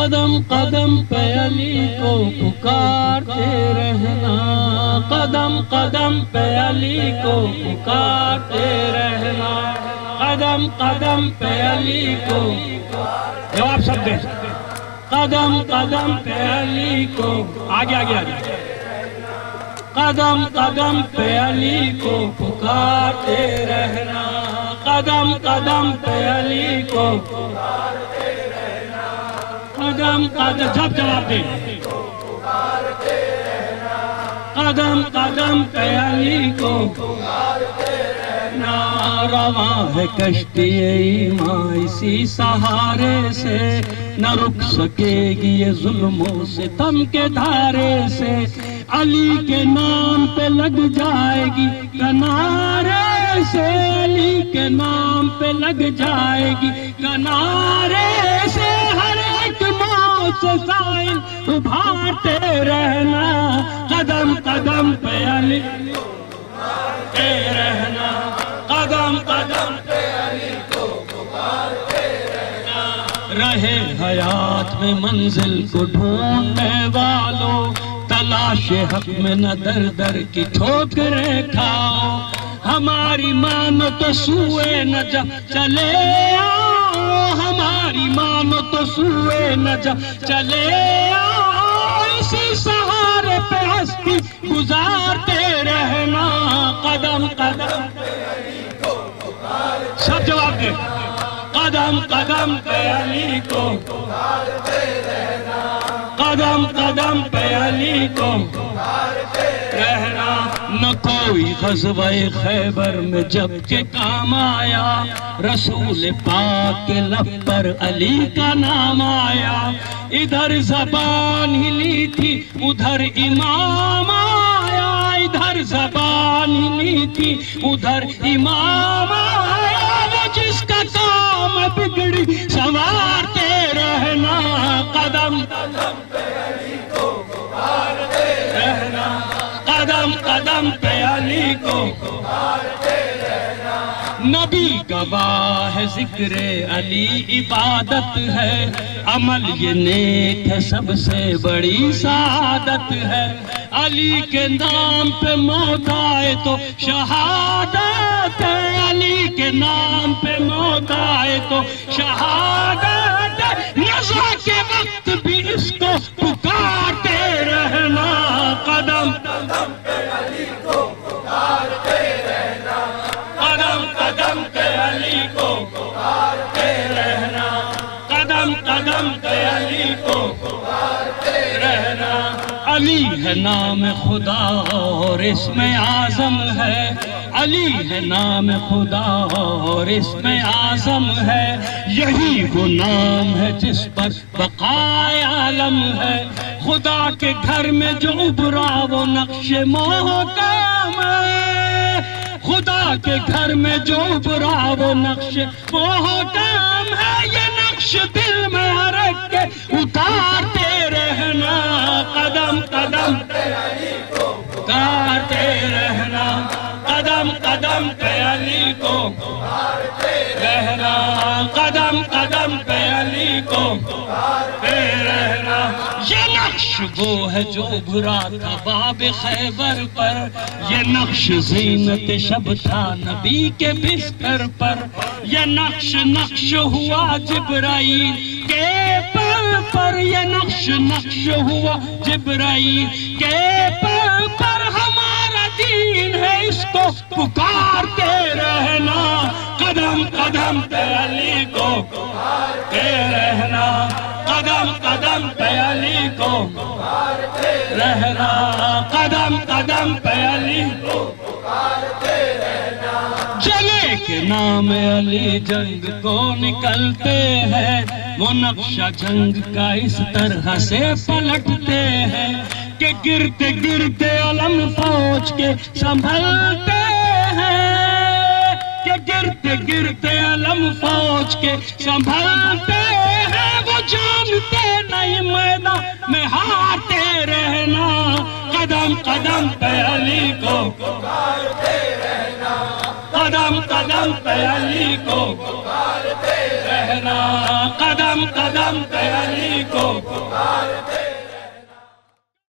قدم قدم پہ علی کو پکارتے رہنا، قدم قدم پہ علی کو پکارتے رہنا، قدم قدم پہ علی کو جواب سب دیں، قدم قدم پہ علی کو آگے آگے آگے، قدم قدم پہ علی کو پکارتے رہنا، قدم قدم پہ علی کو قدم قدم سب جواب دیں، قدم قدم پہ علی کو رواں ہے کشتی ایمان اسی سہارے سے، نہ رک سکے گی یہ ظلم و ستم کے دھارے سے، علی کے نام پہ لگ جائے گی کنارے سے، علی کے نام پہ لگ جائے گی کنارے سے، ہر ایک موت سے سائل ابھارتے رہنا، قدم قدم پہ علی پہ رہنا، قدم قدم پہ علی کو پکارتے رہنا، رہے حیات میں منزل کو ڈھونڈنے والوں، تلاش حق میں نہ در در کی ٹھوکریں کھاؤ، ہماری مانو تو سوئے نہ جا چلے آؤ، ہماری مانو تو سوئے نہ جا چلے آؤ، اسی سہارے پہ ہستی گزارتے رہنا، قدم قدم سب جواب دیں، قدم قدم پہ علی کو قدم قدم پہ علی کو رہنا، نہ کوئی غزوہ خیبر میں جب کہ کام آیا، رسول پاک کے لب پر علی کا نام آیا، ادھر زبان ہلی تھی ادھر امام آیا، ادھر زبان ہلی تھی ادھر امام آیا، وہ جس کا کام بگڑی سنوارتے رہنا، قدم قدم پہ علی کو پکارتے رہنا، قدم قدم پہ علی کو پکارتے رہنا، نبی گواہ ہے ذکر علی عبادت ہے، عمل یہ نیک ہے سب سے بڑی سعادت ہے، علی کے نام پہ موت آئے تو شہادت ہے، علی کے نام پہ موت آئے تو شہادت ہے، نزا کے وقت بھی اس کو پکارتے رہنا، قدم قدم پہ علی کو پکارتے رہنا، قدم قدم پہ علی کو پکارتے رہنا، قدم قدم پہ علی کو پکارتے رہنا، علی ہے نام خدا اور اسم اعظم ہے، علی ہے نام خدا اور اسم اعظم ہے، یہی وہ نام ہے جس پر بقائے عالم ہے، خدا کے گھر میں جو ابھرا وہ نقش محکم ہے، خدا کے گھر میں جو ابھرا وہ نقش محکم ہے، یہ نقش دل میں ہرک کے اتارتے رہنا، قدم قدم پہ علی کو پکارتے رہنا، قدم قدم پہ علی کو پکارتے رہنا، قدم قدم پہ علی کو پکارتے رہنا، یہ نقش وہ ہے جو ابھرا تھا باب خیبر پر، یہ نقش زینت شب تھا نبی کے بستر پر، یہ نقش نقش ہوا جبرائیل کے پر، یہ نقش نقش ہوا جبرائیل کے پر، ہمارا دین ہے اس کو پکارتے رہنا، قدم قدم پہ علی کو پکارتے رہنا، قدم قدم پہ علی کو پکارتے رہنا، قدم قدم پہ علی کو پکارتے رہنا، جلے کے نام علی جنگ کو نکلتے ہیں، وہ نقشہ جنگ کا اس طرح سے پلٹتے ہیں کہ گرتے گرتے علم فوج کے سنبھلتے ہیں، کہ گرتے گرتے علم فوج کے سنبھلتے ہیں، وہ جانتے نہیں میدان میں ہارتے رہنا، قدم قدم پہ علی کو پکارتے رہنا، قدم قدم پہ علی کو رہنا قدم قدم پہ علی کو